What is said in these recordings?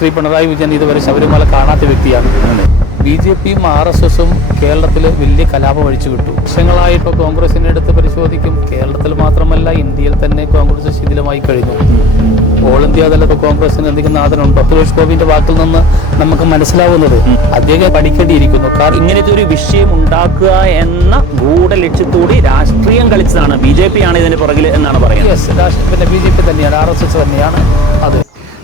ശ്രീ പിണറായി വിജയൻ ഇതുവരെ ശബരിമല കാണാത്ത വ്യക്തിയാണ്. ബി.ജെ.പിയും ആർ.എസ്.എസും കേരളത്തിൽ വലിയ കലാപം അഴിച്ചു വിട്ടു. വർഷങ്ങളായിട്ട് കോൺഗ്രസിനെ എടുത്ത് പരിശോധിക്കും. കേരളത്തിൽ മാത്രമല്ല, ഇന്ത്യയിൽ തന്നെ കോൺഗ്രസ് ശിഥിലമായി കഴിഞ്ഞു. ഓൾ ഇന്ത്യ തലത്തിൽ കോൺഗ്രസിന് എന്തെങ്കിലും നാഥനുണ്ടോ? സുരേഷ് ഗോപിന്റെ വാക്കിൽ നിന്ന് നമുക്ക് മനസ്സിലാവുന്നത് അദ്ദേഹം പഠിക്കേണ്ടിയിരിക്കുന്നു. കാരണം ഇങ്ങനത്തെ ഒരു വിഷയം ഉണ്ടാക്കുക എന്ന ഗൂഢലക്ഷ്യത്തോടെ രാഷ്ട്രീയം കളിച്ചതാണ് ബി.ജെ.പി ആണ് ഇതിന് പുറകിൽ എന്നാണ് പറയുന്നത്. പിന്നെ ബി.ജെ.പി തന്നെയാണ്, ആർ.എസ്.എസ് തന്നെയാണ് അത്.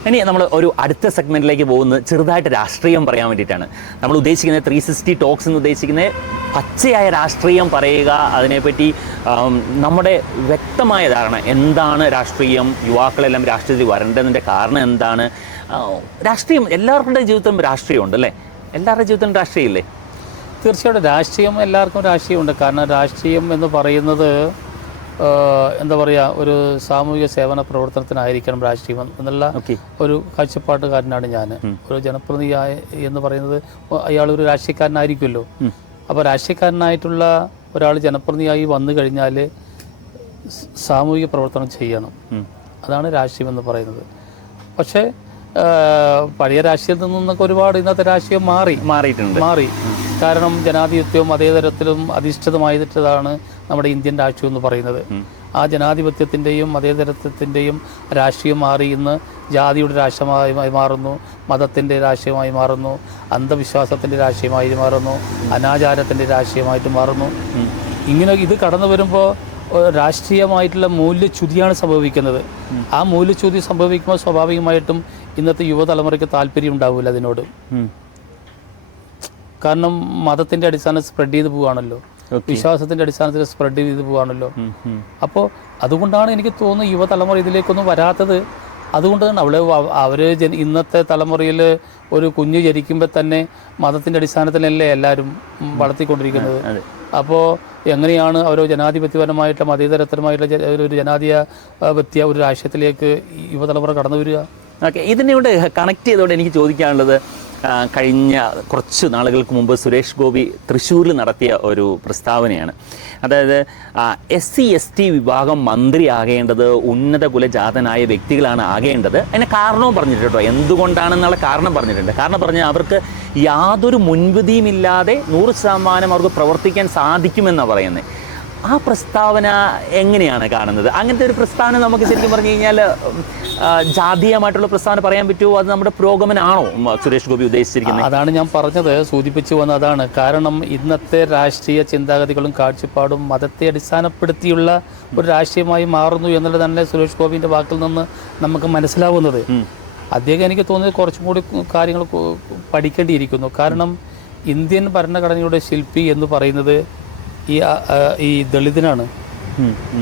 ഇനി നമ്മൾ ഒരു അടുത്ത സെഗ്മെന്റിലേക്ക് പോകുന്നത് ചെറുതായിട്ട് രാഷ്ട്രീയം പറയാൻ വേണ്ടിയിട്ടാണ്. നമ്മൾ ഉദ്ദേശിക്കുന്നത് 360 ടോക്സ് എന്ന് ഉദ്ദേശിക്കുന്നത് പച്ചയായ രാഷ്ട്രീയം പറയുക, അതിനെപ്പറ്റി നമ്മുടെ വ്യക്തമായ ധാരണ എന്താണ് രാഷ്ട്രീയം, യുവാക്കളെല്ലാം രാഷ്ട്രീയത്തിൽ വരേണ്ടതിൻ്റെ കാരണം എന്താണ്. രാഷ്ട്രീയം എല്ലാവരുടെ ജീവിതത്തിലും രാഷ്ട്രീയമുണ്ട് അല്ലേ? എല്ലാവരുടെ ജീവിതത്തിലും രാഷ്ട്രീയമില്ലേ? തീർച്ചയായിട്ടും രാഷ്ട്രീയം, എല്ലാവർക്കും രാഷ്ട്രീയമുണ്ട്. കാരണം രാഷ്ട്രീയം എന്ന് പറയുന്നത് എന്താ പറയുക, ഒരു സാമൂഹിക സേവന പ്രവർത്തനത്തിനായിരിക്കണം രാഷ്ട്രീയം എന്നുള്ള ഒരു കാഴ്ചപ്പാട്ടുകാരനാണ് ഞാൻ. ഒരു ജനപ്രതിനിധിയായ എന്ന് പറയുന്നത് അയാളൊരു രാഷ്ട്രീയക്കാരനായിരിക്കുമല്ലോ. അപ്പോൾ രാഷ്ട്രീയക്കാരനായിട്ടുള്ള ഒരാൾ ജനപ്രതിനിധിയായി വന്നു കഴിഞ്ഞാൽ സാമൂഹിക പ്രവർത്തനം ചെയ്യണം. അതാണ് രാഷ്ട്രീയം എന്ന് പറയുന്നത്. പക്ഷേ പഴയ രാഷ്ട്രീയത്തിൽ നിന്നൊക്കെ ഒരുപാട് ഇന്നത്തെ രാഷ്ട്രീയം മാറി. കാരണം ജനാധിപത്യവും മതേതരത്തിലും അധിഷ്ഠിതമായിട്ടാണ് നമ്മുടെ ഇന്ത്യൻ രാഷ്ട്രീയം എന്ന് പറയുന്നത്. ആ ജനാധിപത്യത്തിൻ്റെയും മതേതരത്വത്തിൻ്റെയും രാഷ്ട്രീയം മാറി ഇന്ന് ജാതിയുടെ രാഷ്ട്രീയമായി മാറുന്നു, മതത്തിൻ്റെ രാഷ്ട്രീയമായി മാറുന്നു, അന്ധവിശ്വാസത്തിൻ്റെ രാഷ്ട്രീയമായി മാറുന്നു, അനാചാരത്തിൻ്റെ രാഷ്ട്രീയമായിട്ട് മാറുന്നു. ഇങ്ങനെ ഇത് കടന്നു വരുമ്പോൾ രാഷ്ട്രീയമായിട്ടുള്ള മൂല്യച്യുതിയാണ് സംഭവിക്കുന്നത്. ആ മൂല്യച്യുതി സംഭവിക്കുമ്പോൾ സ്വാഭാവികമായിട്ടും ഇന്നത്തെ യുവതലമുറയ്ക്ക് താല്പര്യം ഉണ്ടാവില്ല അതിനോട്. കാരണം മതത്തിൻ്റെ അടിസ്ഥാനത്തിൽ സ്പ്രെഡ് ചെയ്ത് പോവുകയാണല്ലോ, വിശ്വാസത്തിൻ്റെ അടിസ്ഥാനത്തിൽ സ്പ്രെഡ് ചെയ്ത് പോവുകയാണല്ലോ. അപ്പോൾ അതുകൊണ്ടാണ് എനിക്ക് തോന്നുന്നത് യുവതലമുറ ഇതിലേക്കൊന്നും വരാത്തത്. അതുകൊണ്ട് തന്നെ അവർ ഇന്നത്തെ തലമുറയിൽ ഒരു കുഞ്ഞ് ജനിക്കുമ്പോൾ തന്നെ മതത്തിൻ്റെ അടിസ്ഥാനത്തിലല്ലേ എല്ലാവരും വളർത്തിക്കൊണ്ടിരിക്കുന്നത്. അപ്പോൾ എങ്ങനെയാണ് അവർ ജനാധിപത്യപരമായിട്ടുള്ള മതേതരത്തരമായിട്ടുള്ള ഒരു ജനാധിപത്യ ഒരു രാഷ്ട്രീയത്തിലേക്ക് യുവതലമുറ കടന്നു വരിക? ഓക്കെ, ഇതിനോട് കണക്ട് ചെയ്തോടെ എനിക്ക് ചോദിക്കാനുള്ളത്, കഴിഞ്ഞ കുറച്ച് നാളുകൾക്ക് മുമ്പ് സുരേഷ് ഗോപി തൃശ്ശൂരിൽ നടത്തിയ ഒരു പ്രസ്താവനയാണ്. അതായത് SC/ST വിഭാഗം മന്ത്രിയാകേണ്ടത് ഉന്നത കുലജാതനായ വ്യക്തികളാണ് ആകേണ്ടത്. അതിന് കാരണവും പറഞ്ഞിട്ടുണ്ട് കേട്ടോ, എന്തുകൊണ്ടാണെന്നുള്ള കാരണം പറഞ്ഞിട്ടുണ്ട്. കാരണം പറഞ്ഞാൽ അവർക്ക് യാതൊരു മുൻവിധിയുമില്ലാതെ 100% അവർക്ക് പ്രവർത്തിക്കാൻ സാധിക്കുമെന്നാണ് പറയുന്നത്. ആ പ്രസ്താവന എങ്ങനെയാണ് കാണുന്നത്? അങ്ങനത്തെ ഒരു പ്രസ്താവന നമുക്ക് ശരിക്കും പറഞ്ഞു കഴിഞ്ഞാൽ ജാതീയമായിട്ടുള്ള പ്രസ്താവന പറയാൻ പറ്റുമോ? അത് നമ്മുടെ പുരോഗമനാണോ സുരേഷ് ഗോപി ഉദ്ദേശിച്ചിരിക്കുന്നത്? അതാണ് ഞാൻ പറഞ്ഞത്, സൂചിപ്പിച്ചു വന്നതാണ്. കാരണം ഇന്നത്തെ രാഷ്ട്രീയ ചിന്താഗതികളും കാഴ്ചപ്പാടും മതത്തെ അടിസ്ഥാനപ്പെടുത്തിയുള്ള ഒരു രാഷ്ട്രീയമായി മാറുന്നു എന്നുള്ളത് തന്നെ സുരേഷ് ഗോപിൻ്റെ വാക്കിൽ നിന്ന് നമുക്ക് മനസ്സിലാവുന്നത്. അദ്ദേഹം എനിക്ക് തോന്നുന്നത് കുറച്ചും കൂടി കാര്യങ്ങൾ പഠിക്കേണ്ടിയിരിക്കുന്നു. കാരണം ഇന്ത്യൻ ഭരണഘടനയുടെ ശില്പി എന്ന് പറയുന്നത് ഈ ദളിതനാണ്,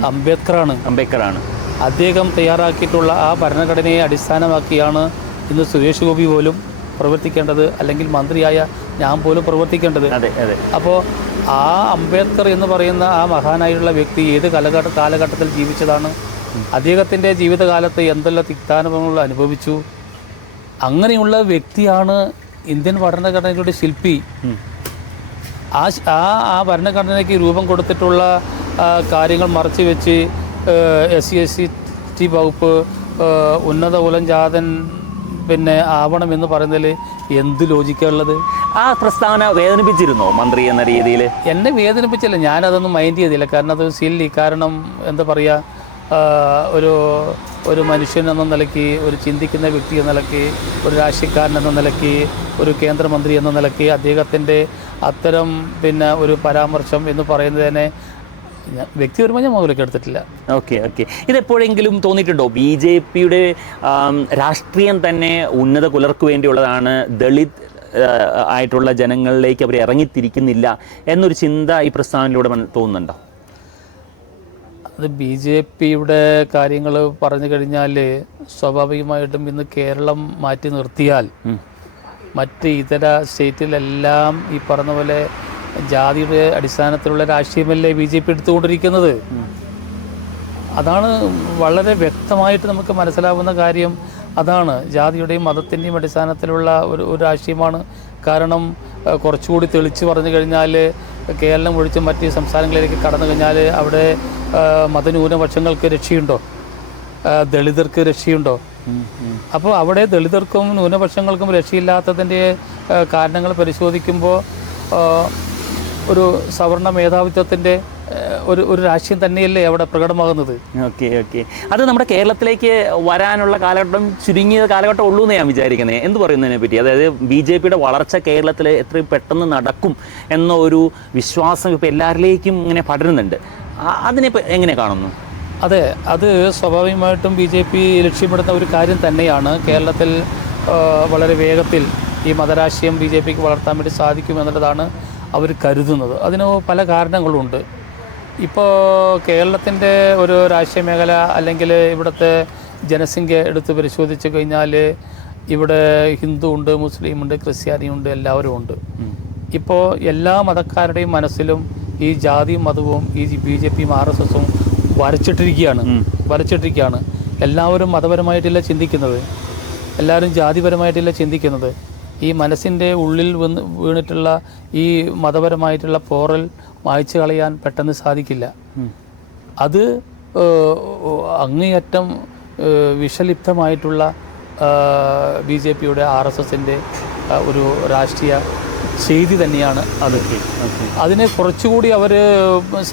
അംബേദ്കറാണ്. അദ്ദേഹം തയ്യാറാക്കിയിട്ടുള്ള ആ ഭരണഘടനയെ അടിസ്ഥാനമാക്കിയാണ് ഇന്ന് സുരേഷ് ഗോപി പോലും പ്രവർത്തിക്കേണ്ടത്, അല്ലെങ്കിൽ മന്ത്രിയായ ഞാൻ പോലും പ്രവർത്തിക്കേണ്ടത്. അപ്പോൾ ആ അംബേദ്കർ എന്ന് പറയുന്ന ആ മഹാനായിട്ടുള്ള വ്യക്തി ഏത് കാലഘട്ടത്തിൽ ജീവിച്ചതാണ്? അദ്ദേഹത്തിൻ്റെ ജീവിതകാലത്ത് എന്തെല്ലാം തിക്താനുഭവങ്ങൾ അനുഭവിച്ചു? അങ്ങനെയുള്ള വ്യക്തിയാണ് ഇന്ത്യൻ ഭരണഘടനയുടെ ശില്പി. ആ ഭരണഘടനയ്ക്ക് രൂപം കൊടുത്തിട്ടുള്ള കാര്യങ്ങൾ മറച്ചു വെച്ച് SC/ST വകുപ്പ് ഉന്നത കുലജാതൻ പിന്നെ ആവണമെന്ന് പറയുന്നതിൽ എന്ത് ലോജിക്കാണുള്ളത്? ആ പ്രസ്താവന വേദനിപ്പിച്ചിരുന്നോ മന്ത്രി എന്ന രീതിയിൽ? എന്നെ വേദനിപ്പിച്ചില്ല, ഞാനതൊന്നും മൈൻഡ് ചെയ്തില്ല. കാരണം അത് സില്ലി. കാരണം എന്താ പറയുക, ഒരു മനുഷ്യൻ എന്ന നിലയ്ക്ക്, ഒരു ചിന്തിക്കുന്ന വ്യക്തി എന്ന നിലയ്ക്ക്, ഒരു രാഷ്ട്രീയക്കാരൻ എന്ന നിലയ്ക്ക്, ഒരു കേന്ദ്രമന്ത്രി എന്ന നിലയ്ക്ക് അദ്ദേഹത്തിൻ്റെ അത്തരം പിന്നെ ഒരു പരാമർശം എന്ന് പറയുന്നതിനെ വ്യക്തിപരമായി ഞാൻ മുതലേക്ക് എടുത്തിട്ടില്ല. ഓക്കെ, ഇതെപ്പോഴെങ്കിലും തോന്നിയിട്ടുണ്ടോ ബി.ജെ.പിയുടെ രാഷ്ട്രീയം തന്നെ ഉന്നത കുലർക്ക് വേണ്ടിയുള്ളതാണ്, ദളിത് ആയിട്ടുള്ള ജനങ്ങളിലേക്ക് അവർ ഇറങ്ങിത്തിരിക്കുന്നില്ല എന്നൊരു ചിന്ത ഈ പ്രസ്താവനയിലൂടെ തോന്നുന്നുണ്ടോ? അത് ബി.ജെ.പിയുടെ കാര്യങ്ങൾ പറഞ്ഞു കഴിഞ്ഞാൽ സ്വാഭാവികമായിട്ടും ഇന്ന് കേരളം മാറ്റി നിർത്തിയാൽ മറ്റ് ഇതര സ്റ്റേറ്റിലെല്ലാം ഈ പറഞ്ഞ പോലെ ജാതിയുടെ അടിസ്ഥാനത്തിലുള്ള രാഷ്ട്രീയമല്ലേ ബി.ജെ.പി എടുത്തുകൊണ്ടിരിക്കുന്നത്. അതാണ് വളരെ വ്യക്തമായിട്ട് നമുക്ക് മനസ്സിലാവുന്ന കാര്യം. അതാണ് ജാതിയുടെയും മതത്തിൻ്റെയും അടിസ്ഥാനത്തിലുള്ള ഒരു രാഷ്ട്രീയമാണ്. കാരണം കുറച്ചുകൂടി തെളിച്ച് പറഞ്ഞു കഴിഞ്ഞാൽ കേരളം ഒഴിച്ച് മറ്റ് സംസ്ഥാനങ്ങളിലേക്ക് കടന്നു കഴിഞ്ഞാൽ അവിടെ മതന്യൂനപക്ഷങ്ങൾക്ക് രക്ഷയുണ്ടോ? ദളിതർക്ക് രക്ഷയുണ്ടോ? അപ്പോൾ അവിടെ ദളിതർക്കും ന്യൂനപക്ഷങ്ങൾക്കും രക്ഷയില്ലാത്തതിൻ്റെ കാരണങ്ങൾ പരിശോധിക്കുമ്പോൾ ഒരു സവർണ മേധാവിത്വത്തിൻ്റെ ഒരു രാഷ്ട്രീയം തന്നെയല്ലേ അവിടെ പ്രകടമാകുന്നത്. ഓക്കെ ഓക്കെ, അത് നമ്മുടെ കേരളത്തിലേക്ക് വരാനുള്ള കാലഘട്ടം ചുരുങ്ങിയ കാലഘട്ടം ഉള്ളൂ എന്ന് ഞാൻ വിചാരിക്കുന്നത്. എന്ത് പറയുന്നതിനെ പറ്റി? അതായത് BJPയുടെ വളർച്ച കേരളത്തിൽ എത്രയും പെട്ടെന്ന് നടക്കും എന്ന ഒരു വിശ്വാസം ഇപ്പോൾ എല്ലാവരിലേക്കും ഇങ്ങനെ പടരുന്നുണ്ട്. അതിനെ എങ്ങനെ കാണുന്നു? അതെ, അത് സ്വാഭാവികമായിട്ടും BJP ലക്ഷ്യമിടുന്ന ഒരു കാര്യം തന്നെയാണ്. കേരളത്തിൽ വളരെ വേഗത്തിൽ ഈ മതരാഷ്ട്രീയം BJPക്ക് വളർത്താൻ വേണ്ടി സാധിക്കുമെന്നുള്ളതാണ് അവർ കരുതുന്നത്. അതിന് പല കാരണങ്ങളുണ്ട്. ഇപ്പോൾ കേരളത്തിൻ്റെ ഒരു രാഷ്ട്രീയ മേഖല അല്ലെങ്കിൽ ഇവിടുത്തെ ജനസംഖ്യ എടുത്ത് പരിശോധിച്ച് കഴിഞ്ഞാൽ ഇവിടെ ഹിന്ദു ഉണ്ട്, മുസ്ലിം ഉണ്ട്, ക്രിസ്ത്യാനിയുണ്ട്, എല്ലാവരും ഉണ്ട്. ഇപ്പോൾ എല്ലാ മതക്കാരുടെയും മനസ്സിലും ഈ ജാതിയും മതവും ഈ BJPയും RSSും വരച്ചിട്ടിരിക്കുകയാണ്. എല്ലാവരും മതപരമായിട്ടില്ല ചിന്തിക്കുന്നത്, എല്ലാവരും ജാതിപരമായിട്ടില്ല ചിന്തിക്കുന്നത്. ഈ മനസ്സിൻ്റെ ഉള്ളിൽ വീണിട്ടുള്ള ഈ മതപരമായിട്ടുള്ള പോറൽ മായ്ച്ചു കളയാൻ പെട്ടെന്ന് സാധിക്കില്ല. അത് അങ്ങേയറ്റം വിഷലിപ്തമായിട്ടുള്ള BJPയുടെ RSSൻ്റെ ഒരു രാഷ്ട്രീയ ചെയ്തി തന്നെയാണ് അത്. അതിനെ കുറച്ചുകൂടി അവർ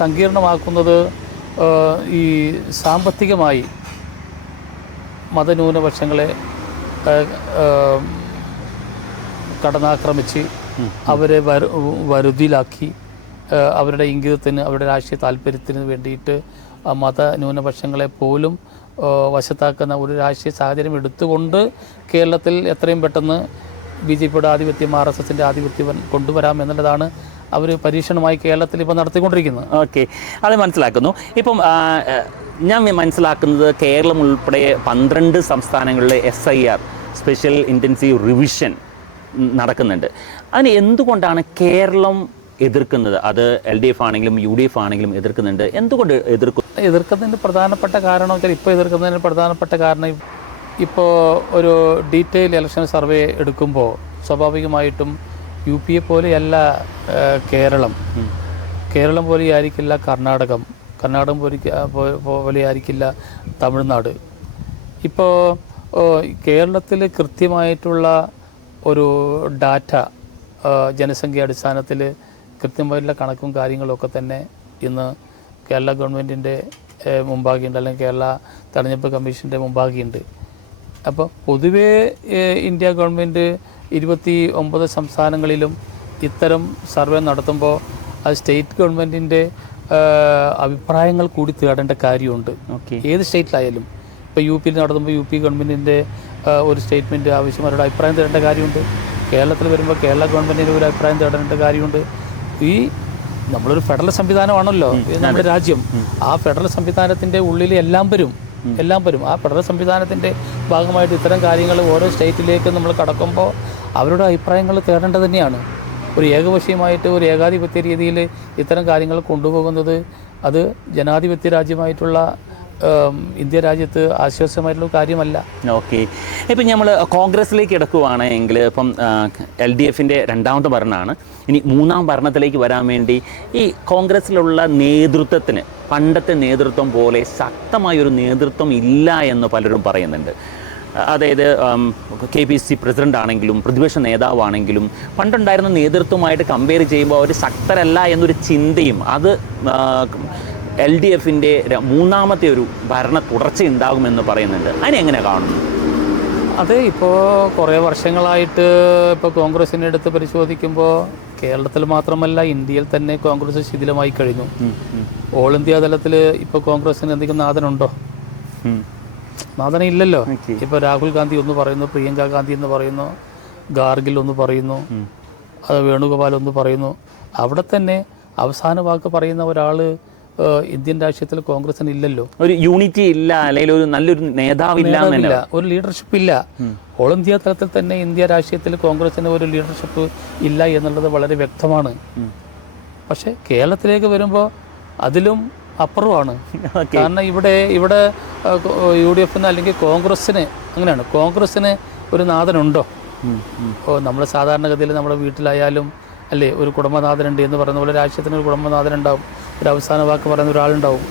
സങ്കീർണമാക്കുന്നത് ഈ സാമ്പത്തികമായി മതന്യൂനപക്ഷങ്ങളെ കടന്നാക്രമിച്ച് അവരെ വരുതിയിലാക്കി അവരുടെ ഇംഗിതത്തിന്, അവരുടെ രാഷ്ട്രീയ താല്പര്യത്തിന് വേണ്ടിയിട്ട് മതന്യൂനപക്ഷങ്ങളെ പോലും വശത്താക്കുന്ന ഒരു രാഷ്ട്രീയ സാഹചര്യം എടുത്തുകൊണ്ട് കേരളത്തിൽ എത്രയും പെട്ടെന്ന് BJPയുടെ ആധിപത്യം RSSൻ്റെ ആധിപത്യം കൊണ്ടുവരാം എന്നുള്ളതാണ് അവർ പരീക്ഷണമായി കേരളത്തിൽ ഇപ്പോൾ നടത്തിക്കൊണ്ടിരിക്കുന്നത്. ഓക്കെ, അത് മനസ്സിലാക്കുന്നു. ഇപ്പം ഞാൻ മനസ്സിലാക്കുന്നത് കേരളം ഉൾപ്പെടെ 12 സംസ്ഥാനങ്ങളിലെ SIR സ്പെഷ്യൽ ഇൻറ്റൻസീവ് റിവിഷൻ നടക്കുന്നുണ്ട്. അതിന് എന്തുകൊണ്ടാണ് കേരളം എതിർക്കുന്നത്? അത് LDF ആണെങ്കിലും UDF ആണെങ്കിലും എതിർക്കുന്നുണ്ട്. എന്തുകൊണ്ട് എതിർക്കുന്നതിന് പ്രധാനപ്പെട്ട കാരണം വെച്ചാൽ ഇപ്പോൾ എതിർക്കുന്നതിന് പ്രധാനപ്പെട്ട കാരണം ഇപ്പോൾ ഒരു ഡീറ്റെയിൽ ഇലക്ഷൻ സർവേ എടുക്കുമ്പോൾ സ്വാഭാവികമായിട്ടും UPയെ പോലെയല്ല കേരളം പോലെയായിരിക്കില്ല കർണാടകം പോലെയായിരിക്കില്ല തമിഴ്നാട്. ഇപ്പോൾ കേരളത്തിൽ കൃത്യമായിട്ടുള്ള ഒരു ഡാറ്റ ജനസംഖ്യ അടിസ്ഥാനത്തിൽ കൃത്യമായിട്ടുള്ള കണക്കും കാര്യങ്ങളൊക്കെ തന്നെ ഇന്ന് കേരള ഗവൺമെൻറ്റിൻ്റെ മുമ്പാകെയുണ്ട്, അല്ലെങ്കിൽ കേരള തെരഞ്ഞെടുപ്പ് കമ്മീഷൻ്റെ മുമ്പാകെയുണ്ട്. അപ്പോൾ പൊതുവേ ഇന്ത്യ ഗവൺമെൻറ് 29 സംസ്ഥാനങ്ങളിലും ഇത്തരം സർവേ നടത്തുമ്പോൾ അത് സ്റ്റേറ്റ് ഗവൺമെൻറ്റിൻ്റെ അഭിപ്രായങ്ങൾ കൂടി തേടേണ്ട കാര്യമുണ്ട്. ഏത് സ്റ്റേറ്റിലായാലും ഇപ്പോൾ UPയിൽ നടത്തുമ്പോൾ UP ഗവൺമെൻറ്റിൻ്റെ ഒരു സ്റ്റേറ്റ്മെൻറ്റ് ആവശ്യം, അവരുടെ അഭിപ്രായം തേടേണ്ട കാര്യമുണ്ട്. കേരളത്തിൽ വരുമ്പോൾ കേരള ഗവൺമെൻറ്റിൻ്റെ ഒരു അഭിപ്രായം തേടേണ്ട കാര്യമുണ്ട്. ഈ നമ്മളൊരു ഫെഡറൽ സംവിധാനമാണല്ലോ നമ്മുടെ രാജ്യം. ആ ഫെഡറൽ സംവിധാനത്തിൻ്റെ ഉള്ളിൽ എല്ലാം വരും. ആ ഫെഡറൽ സംവിധാനത്തിൻ്റെ ഭാഗമായിട്ട് ഇത്തരം കാര്യങ്ങൾ ഓരോ സ്റ്റേറ്റിലേക്ക് നമ്മൾ കടക്കുമ്പോൾ അവരുടെ അഭിപ്രായങ്ങൾ തേടേണ്ടത് തന്നെയാണ്. ഒരു ഏകപക്ഷീയമായിട്ട് ഒരു ഏകാധിപത്യ രീതിയിൽ ഇത്തരം കാര്യങ്ങൾ കൊണ്ടുപോകുന്നത് അത് ജനാധിപത്യ രാജ്യമായിട്ടുള്ള ഇന്ത്യ രാജ്യത്ത് ആശ്വാസമായിട്ടുള്ള കാര്യമല്ല. ഓക്കെ, ഇപ്പം നമ്മൾ കോൺഗ്രസ്സിലേക്ക് കിടക്കുകയാണെങ്കിൽ ഇപ്പം LDFൻ്റെ രണ്ടാമത്തെ ഭരണമാണ്. ഇനി മൂന്നാം ഭരണത്തിലേക്ക് വരാൻ വേണ്ടി ഈ കോൺഗ്രസ്സിലുള്ള നേതൃത്വത്തിന് പണ്ടത്തെ നേതൃത്വം പോലെ ശക്തമായൊരു നേതൃത്വം ഇല്ല എന്ന് പലരും പറയുന്നുണ്ട്. അതായത് KPCC പ്രസിഡന്റ് ആണെങ്കിലും പ്രതിപക്ഷ നേതാവാണെങ്കിലും പണ്ടുണ്ടായിരുന്ന നേതൃത്വമായിട്ട് കമ്പയർ ചെയ്യുമ്പോൾ അവർ ശക്തരല്ല എന്നൊരു ചിന്തയും അത് LDFൻ്റെ മൂന്നാമത്തെ ഒരു ഭരണ തുടർച്ച ഉണ്ടാകുമെന്ന് പറയുന്നുണ്ട്. അതിനെങ്ങനെ കാണുന്നു? അതെ, ഇപ്പോൾ കുറേ വർഷങ്ങളായിട്ട് ഇപ്പോൾ കോൺഗ്രസിനെ എടുത്ത് പരിശോധിക്കുമ്പോൾ കേരളത്തിൽ മാത്രമല്ല ഇന്ത്യയിൽ തന്നെ കോൺഗ്രസ് ശിഥിലമായി കഴിഞ്ഞു. ഓൾ ഇന്ത്യ തലത്തിൽ ഇപ്പോൾ കോൺഗ്രസിന് എന്തെങ്കിലും നാഥനുണ്ടോ? നാഥനില്ലല്ലോ. ഇപ്പോൾ രാഹുൽ ഗാന്ധി ഒന്ന് പറയുന്നു, പ്രിയങ്ക ഗാന്ധി എന്ന് പറയുന്നു, ഗാർഗിൽ ഒന്ന് പറയുന്നു, അത് വേണുഗോപാൽ ഒന്ന് പറയുന്നു. അവിടെ തന്നെ അവസാന വാക്ക് പറയുന്ന ഒരാൾ ഇന്ത്യൻ രാഷ്ട്രീയത്തിൽ കോൺഗ്രസിന് ഇല്ലല്ലോ. ഒരു യൂണിറ്റി ഇല്ല, അല്ലെങ്കിൽ ഒരു നല്ലൊരു നേതാവില്ല, ഒരു ലീഡർഷിപ്പ് ഇല്ല. ഓൾ ഇന്ത്യ തലത്തിൽ തന്നെ ഇന്ത്യ രാഷ്ട്രീയത്തിൽ കോൺഗ്രസിന് ഒരു ലീഡർഷിപ്പ് ഇല്ല എന്നുള്ളത് വളരെ വ്യക്തമാണ്. പക്ഷേ കേരളത്തിലേക്ക് വരുമ്പോൾ അതിലും അപ്പുറമാണ്. കാരണം ഇവിടെ UDF അല്ലെങ്കിൽ കോൺഗ്രസ്സിന് അങ്ങനെയാണ്. കോൺഗ്രസ്സിന് ഒരു നാഥനുണ്ടോ? നമ്മൾ സാധാരണഗതിയിൽ നമ്മുടെ വീട്ടിലായാലും അല്ലേ ഒരു കുടുംബനാഥനുണ്ട് എന്ന് പറയുന്ന പോലെ രാഷ്ട്രീയത്തിന് ഒരു കുടുംബനാഥനുണ്ടാവും, ഒരു അവസാന വാക്ക് പറയുന്ന ഒരാളുണ്ടാവും.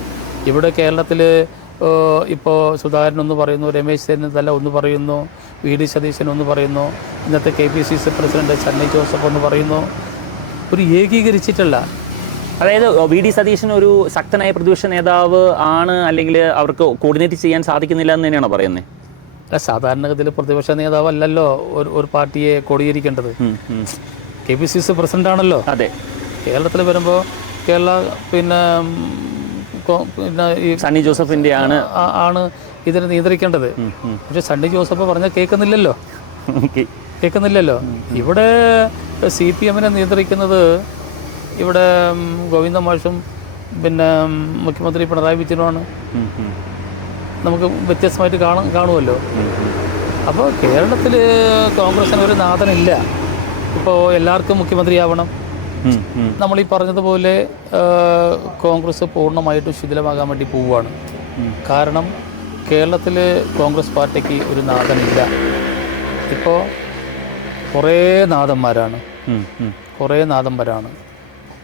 ഇവിടെ കേരളത്തിൽ ഇപ്പോൾ സുധാകരൻ ഒന്ന് പറയുന്നു, രമേശ് ചെന്നിത്തല ഒന്ന് പറയുന്നു, വി.ഡി. സതീശൻ ഒന്ന് പറയുന്നു, ഇന്നത്തെ KPCC പ്രസിഡന്റ് സണ്ണി ജോസഫ് ഒന്ന് പറയുന്നു. ഒരു ഏകീകരിച്ചിട്ടുള്ള, അതായത് വി.ഡി. സതീശൻ ഒരു ശക്തനായ പ്രതിപക്ഷ നേതാവ് ആണ്, അല്ലെങ്കിൽ അവർക്ക് കോർഡിനേറ്റ് ചെയ്യാൻ സാധിക്കുന്നില്ല എന്ന് തന്നെയാണോ പറയുന്നത്? അല്ല, സാധാരണഗതിയിൽ പ്രതിപക്ഷ നേതാവല്ലല്ലോ ഒരു പാർട്ടിയെ കോടീകരിക്കേണ്ടത്. KPCC പ്രസിഡന്റ് ആണല്ലോ. അതെ. കേരളത്തിൽ വരുമ്പോൾ കേരള പിന്നെ ഈ സണ്ണി ജോസഫിൻ്റെ ആണ് ഇതിനെ നിയന്ത്രിക്കേണ്ടത്. പക്ഷെ സണ്ണി ജോസഫ് പറഞ്ഞാൽ കേൾക്കുന്നില്ലല്ലോ. ഇവിടെ CPM-നെ നിയന്ത്രിക്കുന്നത് ഇവിടെ ഗോവിന്ദ മാഷും പിന്നെ മുഖ്യമന്ത്രി പിണറായി വിജയനുമാണ്. നമുക്ക് വ്യത്യസ്തമായിട്ട് കാണുമല്ലോ. അപ്പോൾ കേരളത്തിൽ കോൺഗ്രസിന് ഒരു നാഥനില്ല. ഇപ്പോൾ എല്ലാവർക്കും മുഖ്യമന്ത്രിയാവണം. നമ്മളീ പറഞ്ഞതുപോലെ കോൺഗ്രസ് പൂർണ്ണമായിട്ടും ശിഥിലമാകാൻ വേണ്ടി പോവുകയാണ്. കാരണം കേരളത്തിൽ കോൺഗ്രസ് പാർട്ടിക്ക് ഒരു നാഥനില്ല. ഇപ്പോൾ കുറേ നാഥന്മാരാണ്.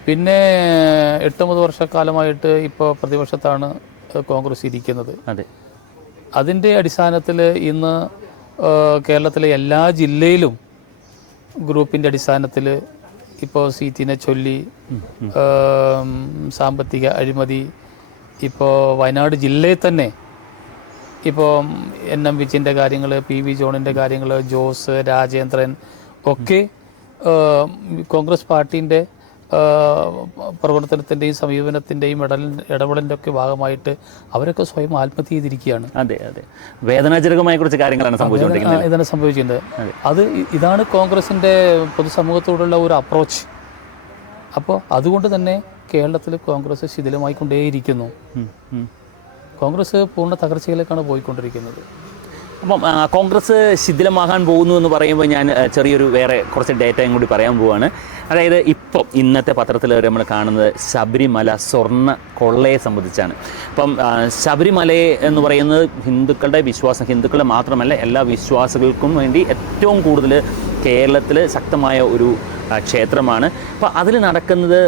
പിന്നെ 8-9 വർഷക്കാലമായിട്ട് ഇപ്പോൾ പ്രതിപക്ഷത്താണ് കോൺഗ്രസ് ഇരിക്കുന്നത്. അതിൻ്റെ അടിസ്ഥാനത്തിൽ ഇന്ന് കേരളത്തിലെ എല്ലാ ജില്ലയിലും ഗ്രൂപ്പിൻ്റെ അടിസ്ഥാനത്തിൽ ഇപ്പോൾ സീറ്റിനെ ചൊല്ലി സാമ്പത്തിക അഴിമതി, ഇപ്പോൾ വയനാട് ജില്ലയിൽ തന്നെ ഇപ്പോൾ NM വിജയൻ്റെ കാര്യങ്ങൾ, PV ജോണിൻ്റെ കാര്യങ്ങൾ, ജോസ് രാജേന്ദ്രൻ ഒക്കെ കോൺഗ്രസ് പാർട്ടീൻ്റെ പ്രവർത്തനത്തിൻ്റെയും സമീപനത്തിൻ്റെയും ഇടപെടലിൻ്റെ ഒക്കെ ഭാഗമായിട്ട് അവരൊക്കെ സ്വയം ആത്മഹത്യ ചെയ്തിരിക്കുകയാണ്. അതെ. വേദനാജനകമായ കുറച്ച് കാര്യങ്ങളാണ് സംഭവിച്ചുകൊണ്ടിരിക്കുന്നത്. ഇതാണ് സംഭവിച്ചിട്ടുണ്ട്. ഇതാണ് കോൺഗ്രസിൻ്റെ പൊതുസമൂഹത്തോടുള്ള ഒരു അപ്രോച്ച്. അപ്പോൾ അതുകൊണ്ട് തന്നെ കേരളത്തിൽ കോൺഗ്രസ് ശിഥിലമായിക്കൊണ്ടേയിരിക്കുന്നു. കോൺഗ്രസ് പൂർണ്ണ തകർച്ചയിലേക്കാണ് പോയിക്കൊണ്ടിരിക്കുന്നത്. അപ്പം കോൺഗ്രസ് ശിഥിലമാകാൻ പോകുന്നു എന്ന് പറയുമ്പോൾ ഞാൻ ചെറിയൊരു വേറെ കുറച്ച് ഡേറ്റയും കൂടി പറയാൻ പോവുകയാണ്. അതായത് ഇപ്പം ഇന്നത്തെ പത്രത്തിൽ നമ്മൾ കാണുന്നത് ശബരിമല സ്വർണ്ണ കൊള്ളയെ സംബന്ധിച്ചാണ്. അപ്പം ശബരിമലയെ എന്ന് പറയുന്നത് ഹിന്ദുക്കളുടെ മാത്രമല്ല എല്ലാ വിശ്വാസികൾക്കും വേണ്ടി ഏറ്റവും കൂടുതൽ കേരളത്തിൽ ശക്തമായ ഒരു ക്ഷേത്രമാണ്. അപ്പോൾ അതിൽ നടക്കുന്നത്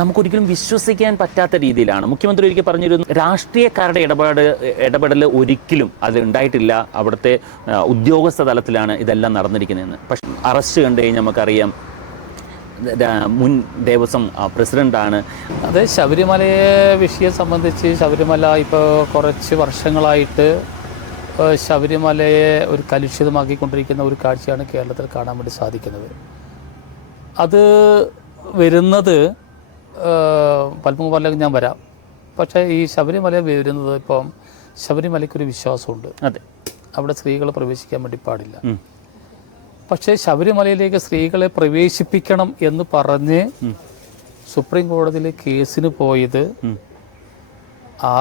നമുക്കൊരിക്കലും വിശ്വസിക്കാൻ പറ്റാത്ത രീതിയിലാണ്. മുഖ്യമന്ത്രി ഒരിക്കൽ പറഞ്ഞിരുന്നു, രാഷ്ട്രീയക്കാരുടെ ഇടപെടൽ ഒരിക്കലും അതുണ്ടായിട്ടില്ല, അവിടുത്തെ ഉദ്യോഗസ്ഥ തലത്തിലാണ് ഇതെല്ലാം നടന്നിരിക്കുന്നതെന്ന്. പക്ഷേ അറസ്റ്റ് കണ്ടു കഴിഞ്ഞാൽ നമുക്കറിയാം മുൻ ദേവസ്വം പ്രസിഡൻ്റാണ്. അത് ശബരിമലയെ വിഷയം സംബന്ധിച്ച് ശബരിമല ഇപ്പോൾ കുറച്ച് വർഷങ്ങളായിട്ട് ശബരിമലയെ ഒരു കലുഷിതമാക്കിക്കൊണ്ടിരിക്കുന്ന ഒരു കാഴ്ചയാണ് കേരളത്തിൽ കാണാൻ വേണ്ടി സാധിക്കുന്നത്. അത് വരുന്നത് പത്മകുമാറിലേക്ക് ഞാൻ വരാം. പക്ഷേ ഈ ശബരിമല വരുന്നത് ഇപ്പം ശബരിമലയ്ക്കൊരു വിശ്വാസമുണ്ട്. അവിടെ സ്ത്രീകൾ പ്രവേശിക്കാൻ വേണ്ടി പാടില്ല. പക്ഷേ ശബരിമലയിലേക്ക് സ്ത്രീകളെ പ്രവേശിപ്പിക്കണം എന്ന് പറഞ്ഞ് സുപ്രീം കോടതിയിൽ കേസിന് പോയത്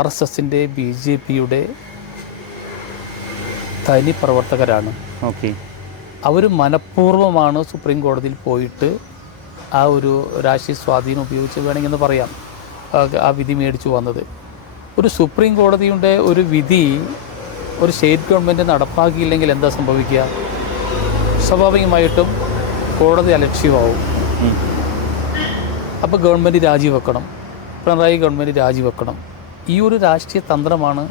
RSSൻ്റെ BJPയുടെ തനി പ്രവർത്തകരാണ്. അവർ മനഃപൂർവ്വമാണ് സുപ്രീം കോടതിയിൽ പോയിട്ട് ആ ഒരു രാഷ്ട്രീയ സ്വാധീനം ഉപയോഗിച്ച് വേണമെന്ന് പറയാം ആ വിധി മേടിച്ചു വന്നത്. ഒരു സുപ്രീം കോടതിയുടെ ഒരു വിധി ഒരു സ്റ്റേറ്റ് ഗവൺമെൻറ് നടപ്പാക്കിയില്ലെങ്കിൽ എന്താ സംഭവിക്കുക? സ്വാഭാവികമായിട്ടും കോടതി അലക്ഷ്യമാവും. അപ്പോൾ ഗവൺമെൻറ് രാജിവെക്കണം, പിണറായി ഗവൺമെൻറ് രാജിവെക്കണം. ഈ ഒരു രാഷ്ട്രീയ തന്ത്രമാണ്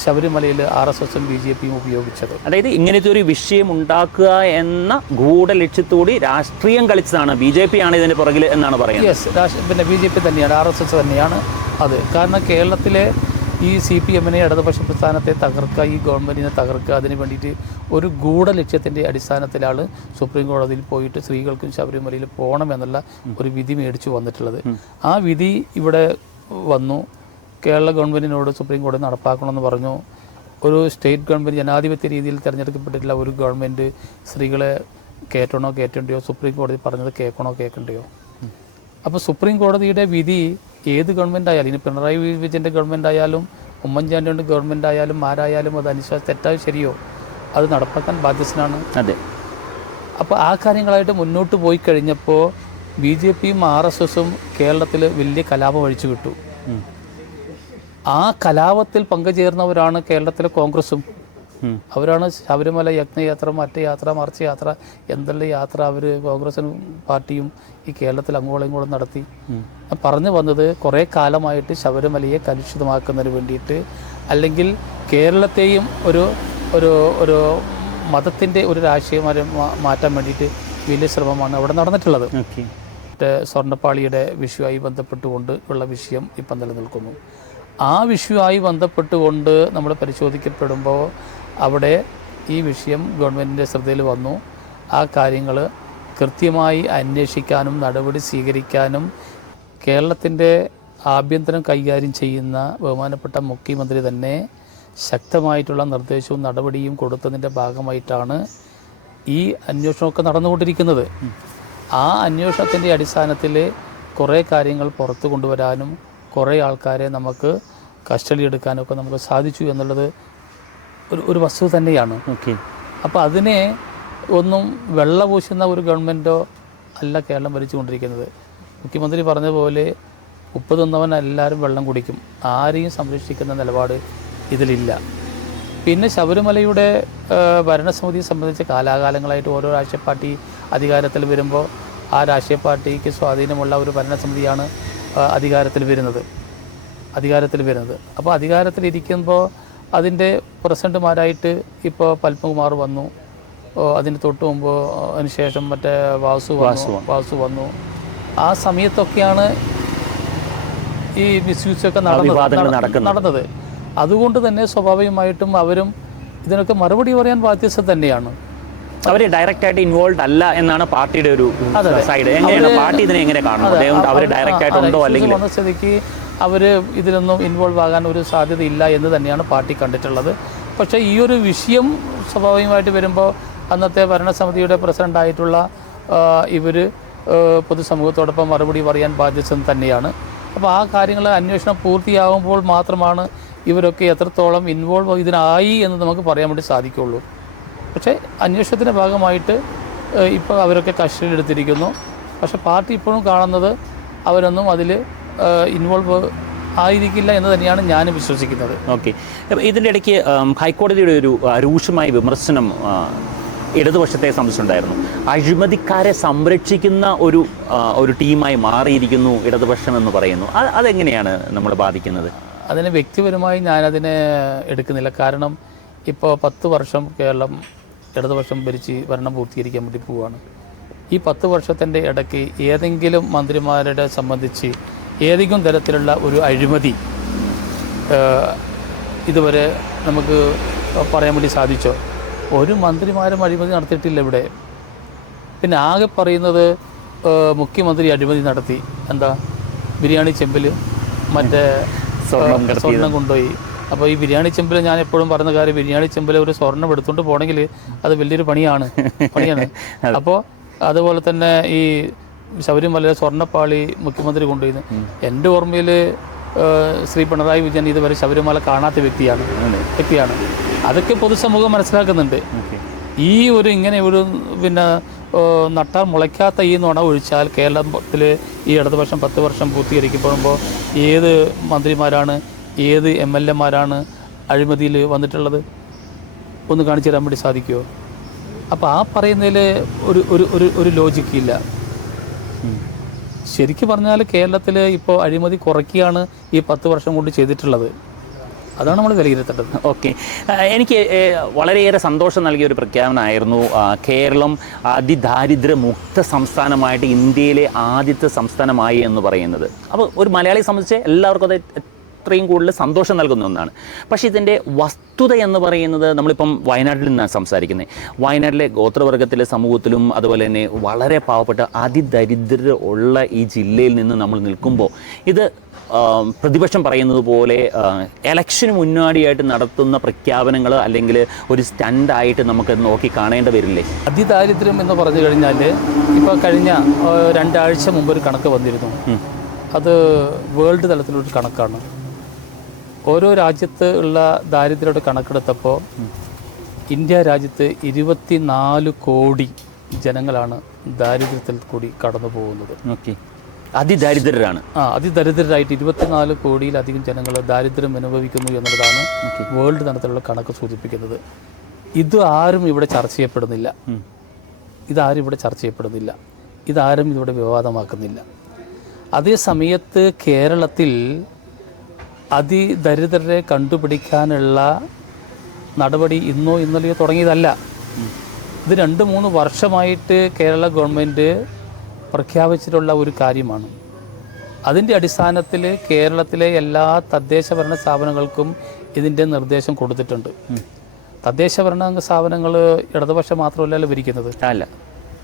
ശബരിമലയിൽ RSSും BJPയും ഉപയോഗിച്ചത്. അതായത് ഇങ്ങനത്തെ ഒരു വിഷയം ഉണ്ടാക്കുക എന്ന ഗൂഢലക്ഷ്യത്തോടെ രാഷ്ട്രീയം കളിച്ചതാണ്. BJP ആണ് ഇതിൻ്റെ പുറകിൽ എന്നാണ് പറയുന്നത്. യെസ്, പിന്നെ BJP തന്നെയാണ്, RSS തന്നെയാണ് അത്. കാരണം കേരളത്തിലെ ഈ CPM-നെ ഇടതുപക്ഷ പ്രസ്ഥാനത്തെ തകർക്കുക, ഈ ഗവൺമെൻറ്റിനെ തകർക്കുക, അതിന് വേണ്ടിയിട്ട് ഒരു ഗൂഢലക്ഷ്യത്തിൻ്റെ അടിസ്ഥാനത്തിലാണ് സുപ്രീം കോടതിയിൽ പോയിട്ട് സ്ത്രീകൾക്കും ശബരിമലയിൽ പോകണമെന്നുള്ള ഒരു വിധി മേടിച്ചു വന്നിട്ടുള്ളത്. ആ വിധി ഇവിടെ വന്നു. കേരള ഗവൺമെൻറ്റിനോട് സുപ്രീം കോടതി നടപ്പാക്കണമെന്ന് പറഞ്ഞു. ഒരു സ്റ്റേറ്റ് ഗവൺമെൻറ് ജനാധിപത്യ രീതിയിൽ തിരഞ്ഞെടുക്കപ്പെട്ടിട്ടുള്ള ഒരു ഗവൺമെൻറ് സ്ത്രീകളെ കയറ്റണ്ടയോ, സുപ്രീം കോടതി പറഞ്ഞത് കേൾക്കണ്ടയോ? അപ്പോൾ സുപ്രീം കോടതിയുടെ വിധി ഏത് ഗവൺമെൻറ് ആയാലും, ഇനി പിണറായി വിജയൻ്റെ ഗവൺമെൻറ് ആയാലും ഉമ്മൻചാണ്ടിയുടെ ഗവൺമെൻറ് ആയാലും ആരായാലും അത് തെറ്റായോ ശരിയോ അത് നടപ്പാക്കാൻ ബാധ്യസ്ഥനാണ്. അപ്പോൾ ആ കാര്യങ്ങളായിട്ട് മുന്നോട്ട് പോയി കഴിഞ്ഞപ്പോൾ BJPയും RSSും കേരളത്തിൽ വലിയ കലാപം അഴിച്ചു വിട്ടു. ആ കലാപത്തിൽ പങ്കുചേർന്നവരാണ് കേരളത്തിലെ കോൺഗ്രസും. അവരാണ് ശബരിമല യജ്ഞയാത്ര, മറ്റേ യാത്ര, മറിച്ച് യാത്ര, എന്തെല്ലാം യാത്ര അവർ കോൺഗ്രസും പാർട്ടിയും ഈ കേരളത്തിൽ അങ്ങോളം ഇങ്ങോളം നടത്തി. പറഞ്ഞു വന്നത് കുറേ കാലമായിട്ട് ശബരിമലയെ കലുഷിതമാക്കുന്നതിന് വേണ്ടിയിട്ട് അല്ലെങ്കിൽ കേരളത്തെയും ഒരു ഒരു ഒരു മതത്തിൻ്റെ ഒരു രാഷ്ട്രീയമായി മാറ്റാൻ വേണ്ടിയിട്ട് വലിയ ശ്രമമാണ് അവിടെ നടന്നിട്ടുള്ളത്. സ്വർണ്ണപ്പാളിയുടെ വിഷയവുമായി ബന്ധപ്പെട്ടുകൊണ്ട് ഉള്ള വിഷയം ഇപ്പം നിലനിൽക്കുന്നു. ആ വിഷയവുമായി ബന്ധപ്പെട്ടുകൊണ്ട് നമ്മൾ പരിശോധിക്കപ്പെടുമ്പോൾ അവിടെ ഈ വിഷയം ഗവൺമെൻറ്റിൻ്റെ ശ്രദ്ധയിൽ വന്നു. ആ കാര്യങ്ങൾ കൃത്യമായി അന്വേഷിക്കാനും നടപടി സ്വീകരിക്കാനും കേരളത്തിൻ്റെ ആഭ്യന്തരം കൈകാര്യം ചെയ്യുന്ന ബഹുമാനപ്പെട്ട മുഖ്യമന്ത്രി തന്നെ ശക്തമായിട്ടുള്ള നിർദ്ദേശവും നടപടിയും കൊടുത്തതിൻ്റെ ഭാഗമായിട്ടാണ് ഈ അന്വേഷണമൊക്കെ നടന്നുകൊണ്ടിരിക്കുന്നത്. ആ അന്വേഷണത്തിൻ്റെ അടിസ്ഥാനത്തിൽ കുറേ കാര്യങ്ങൾ പുറത്തു കൊണ്ടുവരാനും കുറേ ആൾക്കാരെ നമുക്ക് കസ്റ്റഡി എടുക്കാനൊക്കെ നമുക്ക് സാധിച്ചു എന്നുള്ളത് ഒരു വസ്തുത തന്നെയാണ്. അപ്പോൾ അതിനെ ഒന്നും വെള്ളപൂശുന്ന ഒരു ഗവൺമെൻറ്റോ അല്ല കേരളം ഭരിച്ചുകൊണ്ടിരിക്കുന്നത്. മുഖ്യമന്ത്രി പറഞ്ഞതുപോലെ 30 തിന്നവൻ എല്ലാവരും വെള്ളം കുടിക്കും, ആരെയും സംരക്ഷിക്കുന്ന നിലപാട് ഇതിലില്ല. പിന്നെ ശബരിമലയുടെ ഭരണസമിതിയെ സംബന്ധിച്ച് കാലാകാലങ്ങളായിട്ട് ഓരോ രാഷ്ട്രീയ പാർട്ടി അധികാരത്തിൽ വരുമ്പോൾ ആ രാഷ്ട്രീയ പാർട്ടിക്ക് സ്വാധീനമുള്ള ഒരു ഭരണസമിതിയാണ് അധികാരത്തിൽ വരുന്നത്. അപ്പോൾ അധികാരത്തിലിരിക്കുമ്പോൾ അതിൻ്റെ പ്രസിഡന്റുമാരായിട്ട് ഇപ്പോൾ പത്മകുമാർ വന്നു, അതിന് തൊട്ട് മുമ്പ് അതിന് ശേഷം മറ്റേ വാസു വന്നു. ആ സമയത്തൊക്കെയാണ് ഈ മിസ്യൂസൊക്കെ നടന്നത്. അതുകൊണ്ട് തന്നെ സ്വാഭാവികമായിട്ടും അവരും ഇതിനൊക്കെ മറുപടി പറയാൻ ബാധ്യസ്ഥ തന്നെയാണ്. അവർ ഡയറക്റ്റായിട്ട് ഇൻവോൾവ് അല്ല എന്നാണ് പാർട്ടിയുടെ ഒരു സൈഡ്. എങ്ങനെയാണ് പാർട്ടി ഇതിനെ എങ്ങനെ കാണുന്നത്? അവർ ഡയറക്റ്റായിട്ട് ഉണ്ടോ അല്ലെങ്കിൽ വന്ന സ്ഥിതിക്ക് അവർ ഇതിലൊന്നും ഇൻവോൾവ് ആകാൻ ഒരു സാധ്യതയില്ല എന്ന് തന്നെയാണ് പാർട്ടി കണ്ടിട്ടുള്ളത്. പക്ഷേ ഈ ഒരു വിഷയം സ്വാഭാവികമായിട്ട് വരുമ്പോൾ അന്നത്തെ ഭരണസമിതിയുടെ പ്രസിഡൻ്റായിട്ടുള്ള ഇവർ പൊതുസമൂഹത്തോടൊപ്പം മറുപടി പറയാൻ ബാധ്യസ്ഥ തന്നെയാണ്. അപ്പോൾ ആ കാര്യങ്ങൾ അന്വേഷണം പൂർത്തിയാകുമ്പോൾ മാത്രമാണ് ഇവരൊക്കെ എത്രത്തോളം ഇൻവോൾവ് ഇതിനായി എന്ന് നമുക്ക് പറയാൻ വേണ്ടി സാധിക്കുള്ളൂ. പക്ഷേ അന്വേഷണത്തിൻ്റെ ഭാഗമായിട്ട് ഇപ്പോൾ അവരൊക്കെ കസ്റ്റഡിയിൽ എടുത്തിരിക്കുന്നു. പക്ഷേ പാർട്ടി ഇപ്പോഴും കാണുന്നത് അവരൊന്നും അതിൽ ഇൻവോൾവ് ആയിരിക്കില്ല എന്ന് തന്നെയാണ് ഞാൻ വിശ്വസിക്കുന്നത്. ഓക്കെ, ഇതിൻ്റെ ഇടയ്ക്ക് ഹൈക്കോടതിയുടെ ഒരു രൂക്ഷമായ വിമർശനം ഇടതുപക്ഷത്തെ സംബന്ധിച്ചുണ്ടായിരുന്നു. അഴിമതിക്കാരെ സംരക്ഷിക്കുന്ന ഒരു ടീമായി മാറിയിരിക്കുന്നു ഇടതുപക്ഷം എന്ന് പറയുന്നു. അതെങ്ങനെയാണ് നമ്മൾ ബാധിക്കുന്നത്? അതിന് വ്യക്തിപരമായി ഞാനതിനെ എടുക്കുന്നില്ല. കാരണം ഇപ്പോൾ 10 വർഷം കേരളം ഇടതുപക്ഷം ഭരിച്ച് ഭരണം പൂർത്തീകരിക്കാൻ വേണ്ടി പോവുകയാണ്. ഈ 10 വർഷത്തിൻ്റെ ഇടയ്ക്ക് ഏതെങ്കിലും മന്ത്രിമാരുടെ സംബന്ധിച്ച് ഏതെങ്കിലും തരത്തിലുള്ള ഒരു അഴിമതി ഇതുവരെ നമുക്ക് പറയാൻ വേണ്ടി സാധിച്ചോ? ഒരു മന്ത്രിമാരും അഴിമതി നടത്തിയിട്ടില്ല ഇവിടെ. പിന്നെ ആകെ പറയുന്നത് മുഖ്യമന്ത്രി അഴിമതി നടത്തി. എന്താ, ബിരിയാണി ചെമ്പിൽ മറ്റേ സ്വർണം കൊണ്ടുപോയി. അപ്പോൾ ഈ ബിരിയാണി ചെമ്പിൽ ഞാൻ എപ്പോഴും പറയുന്ന കാര്യം, ബിരിയാണി ചെമ്പിൽ ഒരു സ്വർണം എടുത്തുകൊണ്ട് പോകണമെങ്കിൽ അത് വലിയൊരു പണിയാണ്. അപ്പോൾ അതുപോലെ തന്നെ ഈ ശബരിമല സ്വർണ്ണപ്പാളി മുഖ്യമന്ത്രി കൊണ്ടുപോയി. എൻ്റെ ഓർമ്മയിൽ ശ്രീ പിണറായി വിജയൻ ഇതുവരെ ശബരിമല കാണാത്ത വ്യക്തിയാണ്. അതൊക്കെ പൊതുസമൂഹം മനസ്സിലാക്കുന്നുണ്ട്. ഈ ഒരു ഇങ്ങനെ ഒരു പിന്നെ നട്ടാൽ മുളയ്ക്കാത്ത ഈ നുണ ഒഴിച്ചാൽ കേരളത്തിൽ ഈ ഇടതുപക്ഷം 10 വർഷം പൂർത്തീകരിക്കപ്പെടുമ്പോൾ ഏത് മന്ത്രിമാരാണ്, ഏത് MLA-മാരാണ് അഴിമതിയിൽ വന്നിട്ടുള്ളത്? ഒന്ന് കാണിച്ചു തരാൻ വേണ്ടി സാധിക്കുമോ? അപ്പോൾ ആ പറയുന്നതിൽ ഒരു ലോജിക്കില്ല. ശരിക്കും പറഞ്ഞാൽ കേരളത്തിൽ ഇപ്പോൾ അഴിമതി കുറയ്ക്കുകയാണ് ഈ 10 വർഷം കൊണ്ട് ചെയ്തിട്ടുള്ളത്. അതാണ് നമ്മൾ വിലയിരുത്തേണ്ടത്. ഓക്കെ, എനിക്ക് വളരെയേറെ സന്തോഷം നൽകിയ ഒരു പ്രഖ്യാപനമായിരുന്നു കേരളം അതിദാരിദ്ര്യമുക്ത സംസ്ഥാനമായിട്ട് ഇന്ത്യയിലെ ആദ്യത്തെ സംസ്ഥാനമായി എന്ന് പറയുന്നത്. അപ്പോൾ ഒരു മലയാളിയെ സംബന്ധിച്ച് എല്ലാവർക്കും അത് അത്രയും കൂടുതൽ സന്തോഷം നൽകുന്ന ഒന്നാണ്. പക്ഷേ ഇതിൻ്റെ വസ്തുത എന്ന് പറയുന്നത്, നമ്മളിപ്പം വയനാട്ടിൽ നിന്നാണ് സംസാരിക്കുന്നത്. വയനാട്ടിലെ ഗോത്രവർഗത്തിലെ സമൂഹത്തിലും അതുപോലെ തന്നെ വളരെ പാവപ്പെട്ട അതിദരിദ്രർ ഉള്ള ഈ ജില്ലയിൽ നിന്ന് നമ്മൾ നിൽക്കുമ്പോൾ ഇത് പ്രതിപക്ഷം പറയുന്നത് പോലെ എലക്ഷന് മുന്നോടിയായിട്ട് നടത്തുന്ന പ്രഖ്യാപനങ്ങൾ അല്ലെങ്കിൽ ഒരു സ്റ്റണ്ടായിട്ട് നമുക്ക് നോക്കി കാണേണ്ടി വരില്ലേ? അതിദാരിദ്ര്യം എന്ന് പറഞ്ഞു കഴിഞ്ഞാൽ ഇപ്പോൾ കഴിഞ്ഞ 2 ആഴ്ച മുമ്പ് ഒരു കണക്ക് വന്നിരുന്നു. അത് വേൾഡ് തലത്തിലൊരു കണക്കാണ്. ഓരോ രാജ്യത്ത് ഉള്ള ദാരിദ്ര്യയുടെ കണക്കെടുത്തപ്പോൾ ഇന്ത്യ രാജ്യത്ത് 24 കോടി ജനങ്ങളാണ് ദാരിദ്ര്യത്തിൽ കൂടി കടന്നു പോകുന്നത്. ഓക്കെ, അതിദരിദ്രരാണ്. അതിദരിദ്രരായിട്ട് 24 കോടിയിലധികം ജനങ്ങൾ ദാരിദ്ര്യം അനുഭവിക്കുന്നു എന്നുള്ളതാണ് വേൾഡ് തലത്തിലുള്ള കണക്ക് സൂചിപ്പിക്കുന്നത്. ഇത് ആരും ഇവിടെ ചർച്ച ചെയ്യപ്പെടുന്നില്ല. ഇതാരും ഇവിടെ വിവാദമാക്കുന്നില്ല. അതേ സമയത്ത് കേരളത്തിൽ അതിദരിദ്രരെ കണ്ടുപിടിക്കാനുള്ള നടപടി ഇന്നോ ഇന്നലെയോ തുടങ്ങിയതല്ല. ഇത് 2-3 വർഷമായിട്ട് കേരള ഗവൺമെൻറ് പ്രഖ്യാപിച്ചിട്ടുള്ള ഒരു കാര്യമാണ്. അതിൻ്റെ അടിസ്ഥാനത്തിൽ കേരളത്തിലെ എല്ലാ തദ്ദേശ ഭരണ സ്ഥാപനങ്ങൾക്കും ഇതിൻ്റെ നിർദ്ദേശം കൊടുത്തിട്ടുണ്ട്. തദ്ദേശ ഭരണ സ്ഥാപനങ്ങൾ ഇടതുപക്ഷം മാത്രമല്ലല്ലോ ഭരിക്കുന്നത്. അല്ല,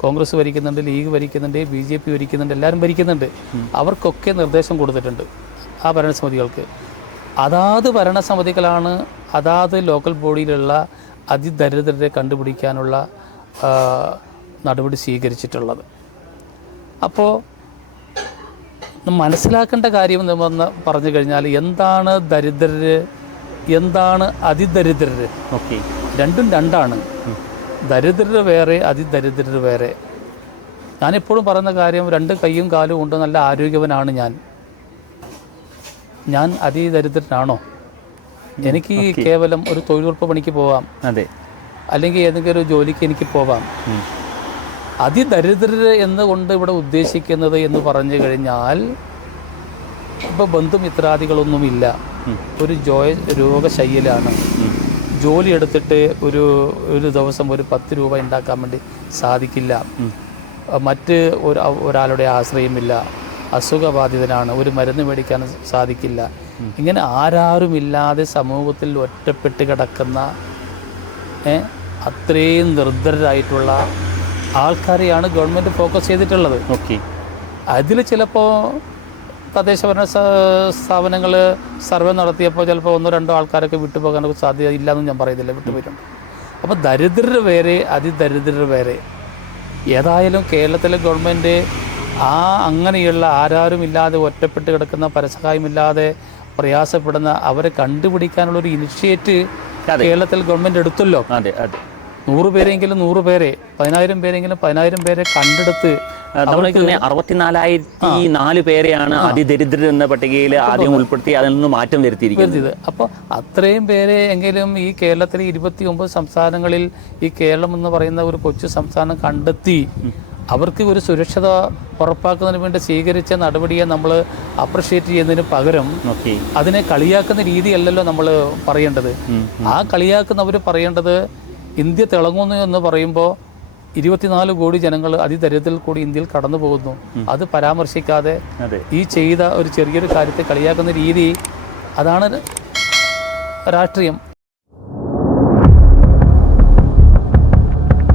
കോൺഗ്രസ് ഭരിക്കുന്നുണ്ട്, ലീഗ് ഭരിക്കുന്നുണ്ട്, BJP ഭരിക്കുന്നുണ്ട്, എല്ലാവരും ഭരിക്കുന്നുണ്ട്. അവർക്കൊക്കെ നിർദ്ദേശം കൊടുത്തിട്ടുണ്ട് ആ ഭരണസമിതികൾക്ക്. അതാത് ഭരണസമിതികളാണ് അതാത് ലോക്കൽ ബോഡിയിലുള്ള അതിദരിദ്രരെ കണ്ടുപിടിക്കാനുള്ള നടപടി സ്വീകരിച്ചിട്ടുള്ളത്. അപ്പോൾ മനസ്സിലാക്കേണ്ട കാര്യം എന്ന് പറഞ്ഞു കഴിഞ്ഞാൽ എന്താണ് ദരിദ്രർ, എന്താണ് അതിദരിദ്രർ? ഓക്കെ, രണ്ടും രണ്ടാണ്. ദരിദ്രർ വേറെ, അതിദരിദ്രർ വേറെ. ഞാനെപ്പോഴും പറയുന്ന കാര്യം, 2 കൈയും കാലും കൊണ്ട് നല്ല ആരോഗ്യവനാണ് ഞാൻ അതിദരിദ്രനാണോ? എനിക്ക് കേവലം ഒരു തൊഴിലുറപ്പ് പണിക്ക് പോവാം, അതെ, അല്ലെങ്കിൽ ഏതെങ്കിലും ഒരു ജോലിക്ക് എനിക്ക് പോവാം. അതിദരിദ്രർ എന്നുകൊണ്ട് ഇവിടെ ഉദ്ദേശിക്കുന്നത് എന്ന് പറഞ്ഞു കഴിഞ്ഞാൽ ഇപ്പോൾ ബന്ധുമിത്രാദികളൊന്നുമില്ല, ഒരു രോഗശയ്യയിലാണ്, ജോലി എടുത്തിട്ട് ഒരു ദിവസം ഒരു 10 രൂപ ഉണ്ടാക്കാൻ വേണ്ടി സാധിക്കില്ല, മറ്റ് ഒരാളുടെ ആശ്രയമില്ല, അസുഖബാധിതനാണ്, ഒരു മരുന്ന് മേടിക്കാൻ സാധിക്കില്ല. ഇങ്ങനെ ആരാരുമില്ലാതെ സമൂഹത്തിൽ ഒറ്റപ്പെട്ട് കിടക്കുന്ന അത്രയും നിർദ്ധരായിട്ടുള്ള ആൾക്കാരെയാണ് ഗവൺമെൻറ് ഫോക്കസ് ചെയ്തിട്ടുള്ളത്. ഓക്കെ, അതിൽ ചിലപ്പോൾ തദ്ദേശഭരണ സ്ഥാപനങ്ങൾ സർവേ നടത്തിയപ്പോൾ ചിലപ്പോൾ 1-2 ആൾക്കാരൊക്കെ വിട്ടുപോകാനൊക്കെ സാധ്യത ഇല്ലയെന്നും ഞാൻ പറയുന്നില്ല, വിട്ടുപോയിട്ടുണ്ട്. അപ്പോൾ ദരിദ്രർ വേറെ, അതിദരിദ്രർ വേറെ. ഏതായാലും കേരളത്തിലെ ഗവൺമെൻറ് അങ്ങനെയുള്ള ആരാരുമില്ലാതെ ഒറ്റപ്പെട്ട് കിടക്കുന്ന, പരസഹായമില്ലാതെ പ്രയാസപ്പെടുന്ന അവരെ കണ്ടുപിടിക്കാനുള്ളൊരു ഇനിഷ്യേറ്റീവ് കേരളത്തിൽ ഗവൺമെൻറ് എടുത്തല്ലോ. അതെ അതെ, 100 പേരെങ്കിലും 100 പേരെ, 10,000 പേരെങ്കിലും 10,000 പേരെ കണ്ടെടുത്ത് 64,004 പേരെയാണ് അതിദരിദ്രർ എന്ന പട്ടികയിൽ ആദ്യം ഉൾപ്പെടുത്തി അതിൽ നിന്ന് മാറ്റം വരുത്തിയിരിക്കുന്നത്. അപ്പോൾ അത്രയും പേരെ എങ്കിലും ഈ കേരളത്തിലെ 29 സംസ്ഥാനങ്ങളിൽ ഈ കേരളം എന്ന് പറയുന്ന ഒരു കൊച്ചു സംസ്ഥാനം കണ്ടെത്തി അവർക്ക് ഒരു സുരക്ഷത ഉറപ്പാക്കുന്നതിന് വേണ്ടി സ്വീകരിച്ച നടപടിയെ നമ്മൾ അപ്രിഷ്യേറ്റ് ചെയ്യുന്നതിന് പകരം അതിനെ കളിയാക്കുന്ന രീതിയല്ലല്ലോ നമ്മൾ പറയേണ്ടത്. ആ കളിയാക്കുന്നവർ പറയേണ്ടത് ഇന്ത്യ തിളങ്ങുന്നു എന്ന് പറയുമ്പോൾ 24 കോടി ജനങ്ങൾ അതിദരിദ്രത്തിൽ കൂടി ഇന്ത്യയിൽ കടന്നു പോകുന്നു. അത് പരാമർശിക്കാതെ ഈ ചെയ്ത ഒരു ചെറിയൊരു കാര്യത്തെ കളിയാക്കുന്ന രീതി, അതാണ് രാഷ്ട്രീയം.